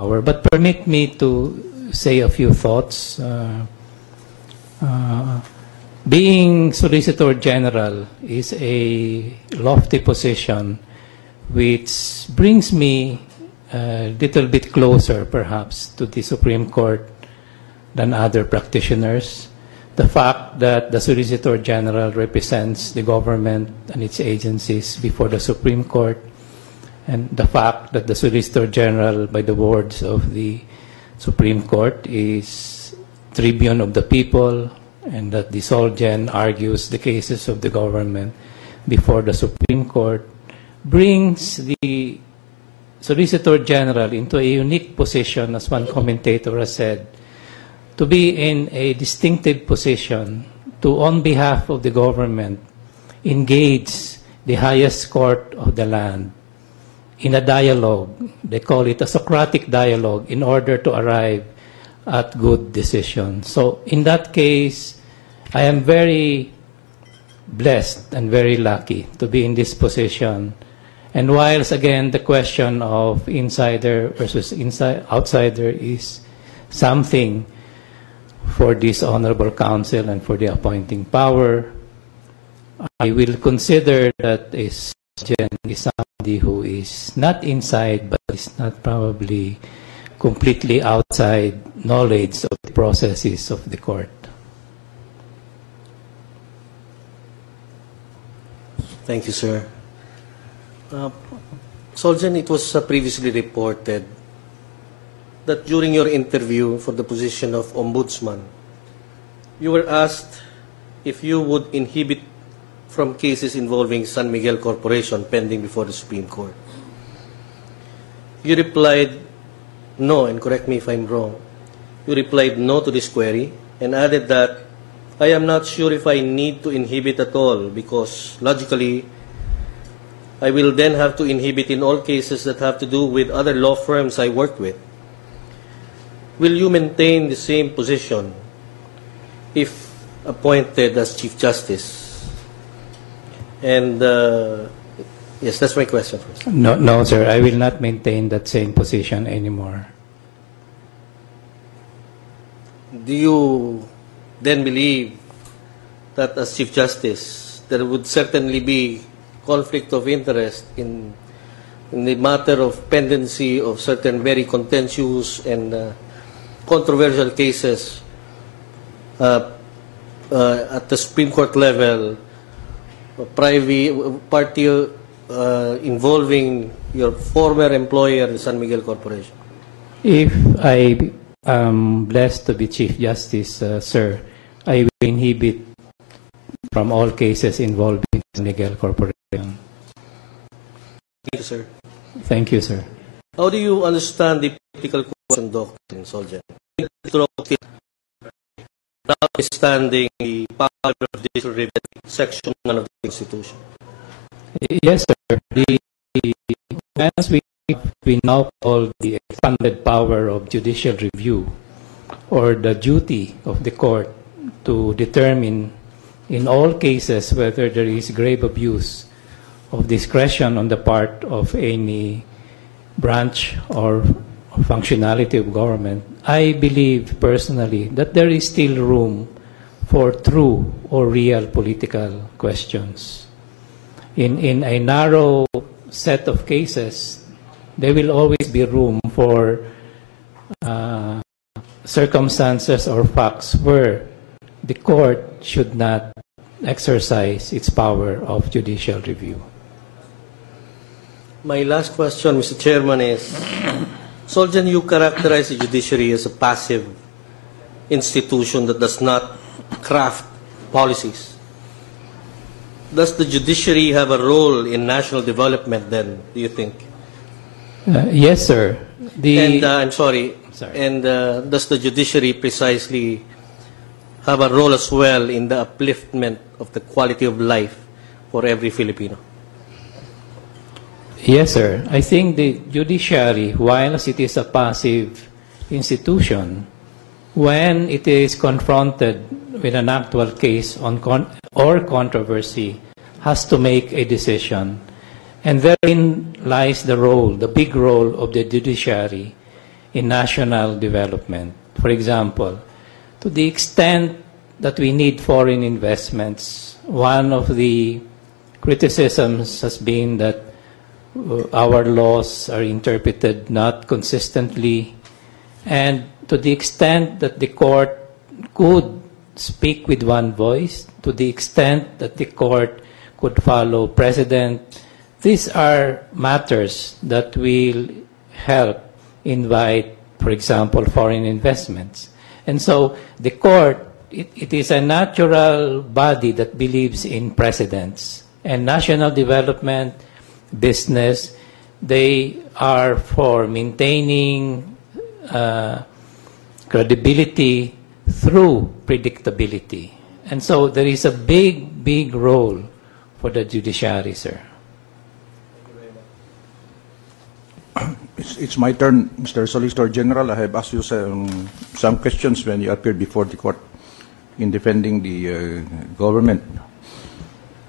power. But permit me to say a few thoughts. Being Solicitor General is a lofty position which brings me a little bit closer, perhaps, to the Supreme Court than other practitioners. The fact that the Solicitor General represents the government and its agencies before the Supreme Court, and the fact that the Solicitor General, by the words of the Supreme Court, is tribune of the people, and that the Solgen argues the cases of the government before the Supreme Court, brings the Solicitor General into a unique position, as one commentator has said, to be in a distinctive position to, on behalf of the government, engage the highest court of the land in a dialogue. They call it a Socratic dialogue, in order to arrive at good decisions. So in that case, I am very blessed and very lucky to be in this position. And whilst, again, the question of insider versus outsider is something for this honorable council and for the appointing power, I will consider that a sergeant is somebody who is not inside, but is not probably completely outside knowledge of the processes of the court. Thank you, sir. Solgen, it was previously reported that during your interview for the position of Ombudsman, you were asked if you would inhibit from cases involving San Miguel Corporation pending before the Supreme Court. You replied no, and correct me if I'm wrong. You replied no to this query and added that I am not sure if I need to inhibit at all, because logically I will then have to inhibit in all cases that have to do with other law firms I work with. Will you maintain the same position if appointed as Chief Justice? And yes, that's my question first. No, sir. I will not maintain that same position anymore. Do you then believe that as Chief Justice, there would certainly be conflict of interest in the matter of pendency of certain very contentious and controversial cases at the Supreme Court level, private party involving your former employer, the San Miguel Corporation? If I am blessed to be Chief Justice, sir, I will inhibit from all cases involving San Miguel Corporation. Thank you, sir. Thank you, sir. How do you understand the political question doctrine, Solgen? Notwithstanding the power of judicial review, Section 1 of the Constitution? Yes, sir. As we now call the expanded power of judicial review, or the duty of the court to determine in all cases whether there is grave abuse of discretion on the part of any branch or functionality of government, I believe personally that there is still room for true or real political questions. In a narrow set of cases, there will always be room for circumstances or facts where the court should not exercise its power of judicial review. My last question, Mr. Chairman, is, Solgen, you characterize the judiciary as a passive institution that does not craft policies. Does the judiciary have a role in national development then, do you think? Yes, sir. I'm sorry. And does the judiciary precisely have a role as well in the upliftment of the quality of life for every Filipino? Yes, sir. I think the judiciary, whilst it is a passive institution, when it is confronted with an actual case or controversy, has to make a decision. And therein lies the role, the big role of the judiciary in national development. For example, to the extent that we need foreign investments, one of the criticisms has been that our laws are interpreted not consistently, and to the extent that the court could speak with one voice, to the extent that the court could follow precedent, these are matters that will help invite, for example, foreign investments. And so the court, it is a natural body that believes in precedents. And national development, business, they are for maintaining credibility through predictability. And so there is a big, big role for the judiciary, sir. It's my turn, Mr. Solicitor General. I have asked you some questions when you appeared before the court in defending the government.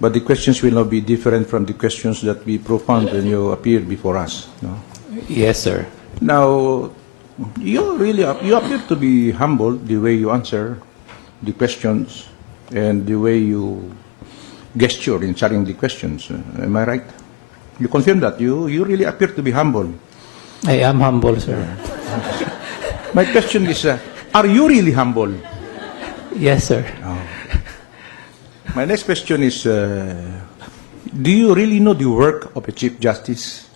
But the questions will not be different from the questions that we propound when you appear before us. No? Yes, sir. Now, you appear to be humble the way you answer the questions and the way you gesture in answering the questions. Am I right? You confirm that? You really appear to be humble. I am humble, sir. My question is, are you really humble? Yes, sir. Oh. My next question is, do you really know the work of a Chief Justice?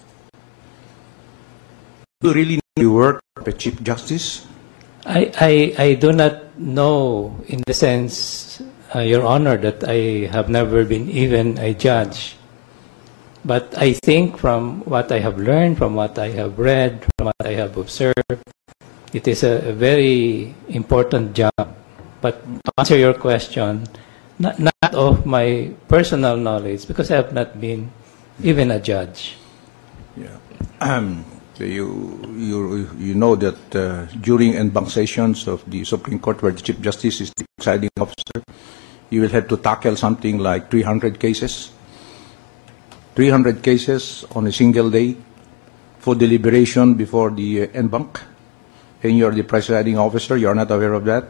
Do you really know the work of a Chief Justice? I do not know in the sense, Your Honor, that I have never been even a judge. But I think from what I have learned, from what I have read, from what I have observed, it is a very important job. But to answer your question, not of my personal knowledge, because I have not been even a judge. Yeah. You know that during en banc sessions of the Supreme Court, where the Chief Justice is the presiding officer, you will have to tackle something like 300 cases. 300 cases on a single day for deliberation before the en banc. And you're the presiding officer. You're not aware of that?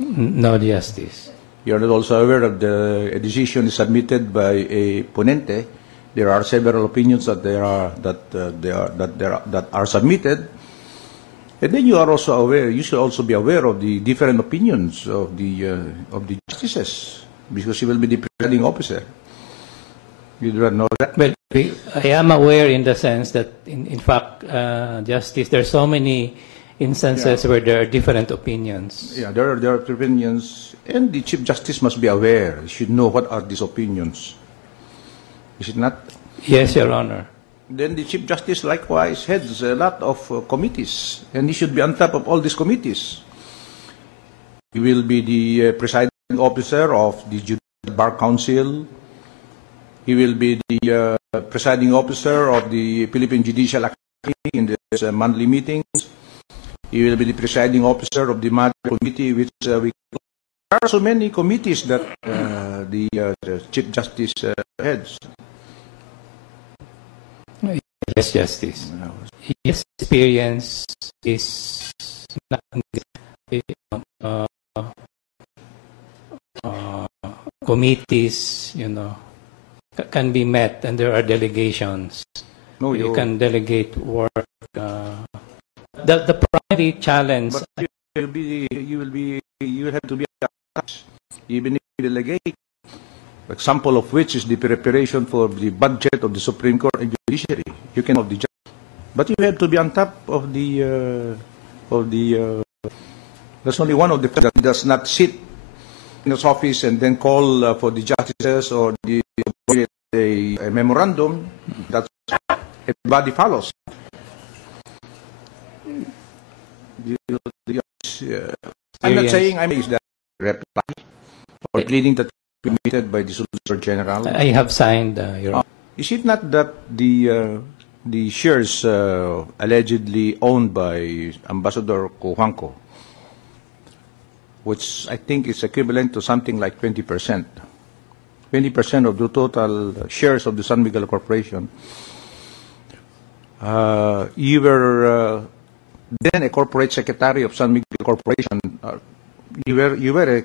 No, Justice. You're not also aware of a decision submitted by a ponente. There are several opinions that are submitted, and then you are also aware. You should also be aware of the different opinions of the justices, because you will be the presiding officer. You do not know that? Well, I am aware in the sense that, in fact, Justice, there are so many instances where there are different opinions. Yeah, there are opinions, and the Chief Justice must be aware. He should know what are these opinions. Is it not? Yes, Your Honor. Then the Chief Justice likewise heads a lot of committees, and he should be on top of all these committees. He will be the presiding officer of the Judicial Bar Council. He will be the presiding officer of the Philippine Judicial Academy in the monthly meetings. He will be the presiding officer of the Mother Committee, which there are so many committees that the Chief Justice heads. Yes, Justice. Yes, experience is not committees, can be met, and there are delegations. No, you can delegate work. The primary challenge. But you will have to be attached, even if you delegate. Example of which is the preparation for the budget of the Supreme Court and Judiciary. You can have the judge, but you have to be on top of the. There's only one of the that does not sit in his office and then call for the justices or a memorandum. That's everybody follows. I'm not saying I'm is that reply or pleading that permitted by the Solicitor General. I have signed your. Is it not that the shares allegedly owned by Ambassador Cojuangco, which I think is equivalent to something like 20%, 20% of the total shares of the San Miguel Corporation, you were then a corporate secretary of San Miguel Corporation. You were a